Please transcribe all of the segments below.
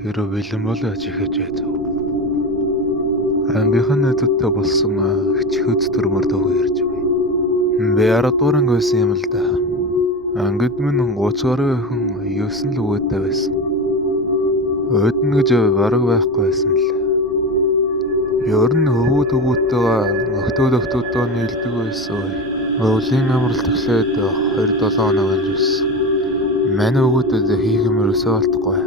Хэрэв бэлэн бол аж ихэж яйцав. Ангийнхан найзуудтай болсон хичхүүц төрмөр төгөө ярьж өгье. Би 10 дугаар анги байсан юм л да. Ангид минь 30 гаруй охин 9 л үгээтэй байсан. Ойдно гэж бараг байхгүй байсан л. Ер нь өвөө төгөөтэйгээ өгтөөдөө нийлдэг байсан. Өвлийн амралт эхлээд 2-7 хоног анжуулсан. Манай өвгөдөд хийх юм ерөөсөө болтохгүй.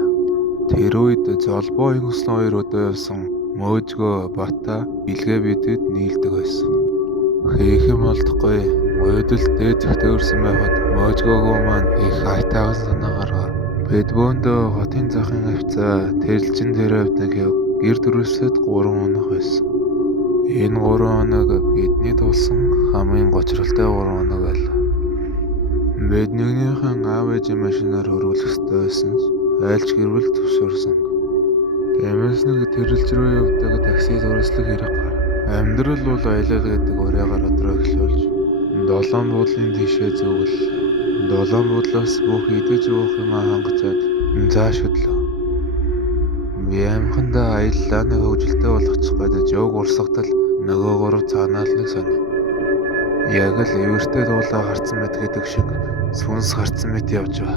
Тэр үед золбоо ингуслан хоёр удаа явсан мөөжгөө бата бэлгээ бидэд нийлдэг байсан. Хийх юм болтохгүй. Мөөдөл дээд зэгтэрсэн байхад мөөжгөөгөө маань их хайтааган санаа гаргаар. Бид бөөндөө хотын захын хавцаа тэрэлчин тэрэвд нэг гэр төрөсөд 3 хоног байсан. Энэ 3 хоног бидний тулсан хамгийн гочролтой 3 хоног байлаа. Бид нэгнийхэн аав ээжийн машинаар хөрвүүлэх ёстой байсан ч айлч гэрвэл төвшөрсөн. Тиймээс нэг тэрэлж рүү явдаг такси төрөслөг хэрэг гар. Амьдрал бол аялал гэдэг ураагаар өдрөө эхлүүлж 7 буудлын тийшээ зүгэл 7 буудлаас бүх идэж уух юм хангачаад зааш хөдлөө. Би амхандаа аяллаа нэг хөвжөлтэй болгочих гээд жог урсгатал нөгөө 3 цаанаа л нэг сони. Яг л эвэртэй дуулаа харцсан мэт гэдэг шиг сүнс харцсан мэт явж ба.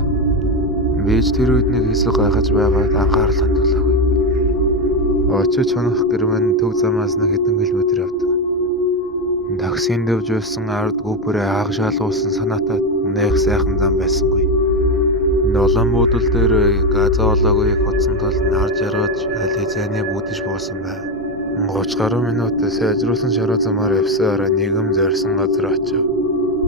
Бич тэр үед нэг хэсэг гайхаж байгаад анхаарал хандуулаагүй. Очиж хонох гэрмэн төв замаас нэг хэдэн километр явдаг. Таксинд дэвж байсан ард гүпрээ хагшаалуулсан санаатай нэг сайхан зам байсангүй. 7 буудал дээр газоолоогүй хотсон тал нар жаргаж аль хэзээний бүдэж буусан байв. 30 гаруй минут сайжруулсан шороо замаар явсаар нэгэн зорьсон газар очив.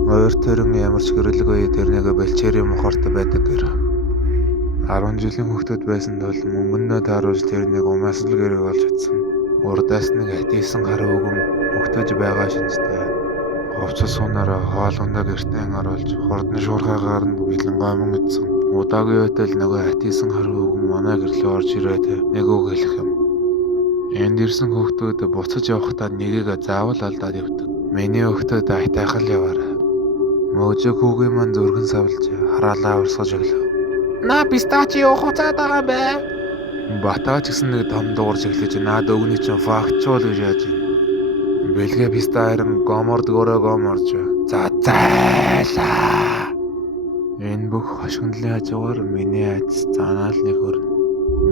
Ойр төрөн ямарч гэрэлгүй тэрнийг бэлчээрийн мохорт байдаг гэр. 10 жилийн хүүхдүүд байсан тул мөнгөнөө тааруулж тэрнийг умаас л гэрэг олж чадсан. Урдаас нэг атисан гар өгөн өгтөж байгаа шинжтэй. Ховцос сунаараа хоолундаа гэртэн оруулж хордон шуурхаагаар нь бэлэн гомон идсэн. Удаагийн өтөл нөгөө атисан гар өгөн манай гэрлөө орж ирээд нэг үг хэлэх юм. Энд ирсэн хүүхдүүд буцаж явахдаа нэгийг заавал алдаад явдаг. Миний хүүхдүүд айтайхан л яваарай. Мөөжөг хүүгийн маань зүрхэн савлж хараалаа урсгаж өглөө. На пистачи явахцаад байгаа бэ? Батаач гэсэн нэг том дуурж эхлэж наад өгний чинь фактчуул гэж яаж юм. Бэлгээ пистаарн гоморд гороо гоморж. За зайлаа. Энэ бүх хошигнлын хажуугаар миний айц цаанаал нэг хөрн.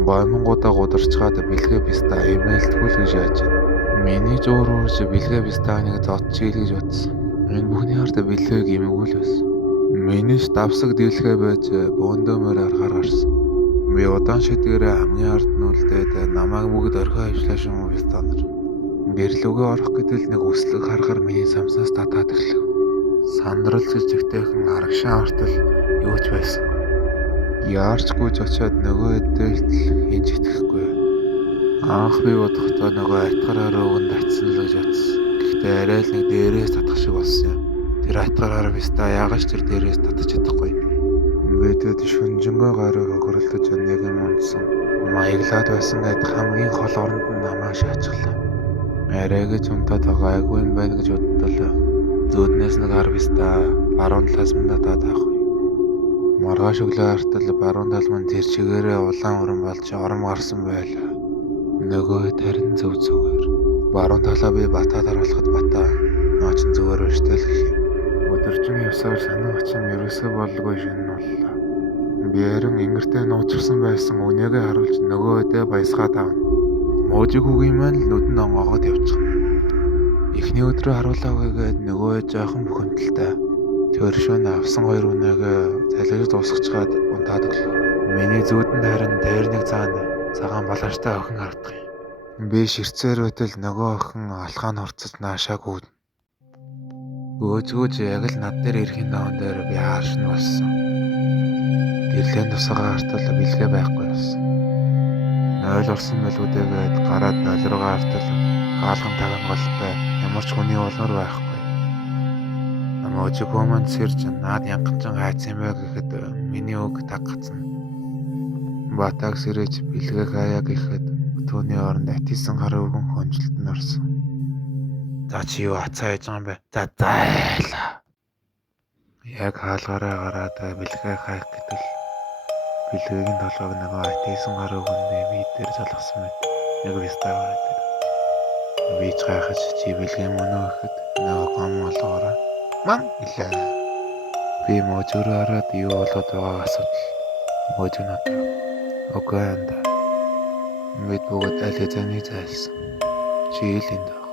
Гомонгуудаа гударчгаад бэлгээ писта имэйлтгүүл гэж яаж юм. Миний зуур уурж бэлгээ пистаныг зодчихъя гэж бодсон. Энэ бүхний ард бэлгээг имэгүүл байсан. Миний давсаг дийлхэ байж бөөндөөмөр аргаар гарсан. Би удаан шидгээрээ хамгийн ард нь үлдээд намайг бүгд орхио хавшлаа шум пистанаар. Гэрлүүгээ орох гэтэл нэг өслөг харахаар миний самсаас татаад ирлээ. Сандрал цэцэгтэйхэн арагшаан ортол юу ч байсан. Яарчгүй ч очиод нөгөө эдэлт хийж итгэхгүй. Анх би бодохдоо нөгөө айтгараар өгөн татсан л гэж бодсон. Гэхдээ арай л нэг дээрээс татах шиг болсон юм. Тэр айтгараар биста яагаш тэр дээрээс татаж чадахгүй. Бидэд шүнжэнгөө гарыг хохирлож нэг юм унтсан. Маяглаад байсан гэд хамгийн хол оронд нь намаа шаачихлаа. Арай гэж унтаад байгаагүй юм байна гэж боддолоо. Зүүднээс нэг хар биста баруун талаас мань татаад авах. Маргааш өглөө хартал баруун тал мань тэр чигээрээ улаан өрөн болж ором гарсан байлаа. Нөгөө тарин зөв зүгээр. Баруун талаа би батаад харуулахад батаа ноочин зүгээр өштэй л гэх юм. Өдөржин явсаар санаач нь ерөөсөө болгүй шинэ боллоо. Би харин ингэртэй нуучрсан байсан үнээгээ харуулж нөгөөдөө баясгаад авна. Мөөжиг хүүгийн маань л нүдэнд онгоогоод явчих. Эхний өдрөө харуулаагээд нөгөө жоохон бухимдалтай. Төршөө авсан 2 үнээгээ залгиж дуусгачгаад унтаад өглөө. Миний зүүдэнд харин тайрныг цаана цагаан балааштай охин хардаг юм. Би ширцээр өтөл нөгөө охин алхаанд орцож наашаа гүйдэн. Гөөжгөөж яг л над дээр ирэхин даван дээр би хаашин болсон. Гэрлэн тусаагаа хартал бэлгээ байхгүй болсон. 0 орсон мэлгүүдээгээд гараад 0 руугаа хартал хаалган таган голтой ямар ч хүний болмор байхгүй. Мөөжиг хүмүүс сэрж наад янганчан хайцсан бай гэхэд миний үг тагцсан. Батаг сэрэж бэлгээ хаяа гэхэд түүний оронд атисан гар өгөн хонжилт нь орсон. За чи юу ацаа яж байгаа юм бэ? За зайлаа. Яг хаалгаараа гараад бэлгээ хаях гэтэл Бэлгийн толгойг нөгөө айтайсан гар өгөндөө би дээр залгасан мэт яг вистаа гараад. Би ч гайхаж чи бэлгийн мөнөө гэхэд нөгөө гом олоороо мам гэлээ. Би можороо хараад юу болоод байгааг асуудал. Можоо надад окей анда. Мэд бүгд аль хэзээ зайлсан. Чи л энд.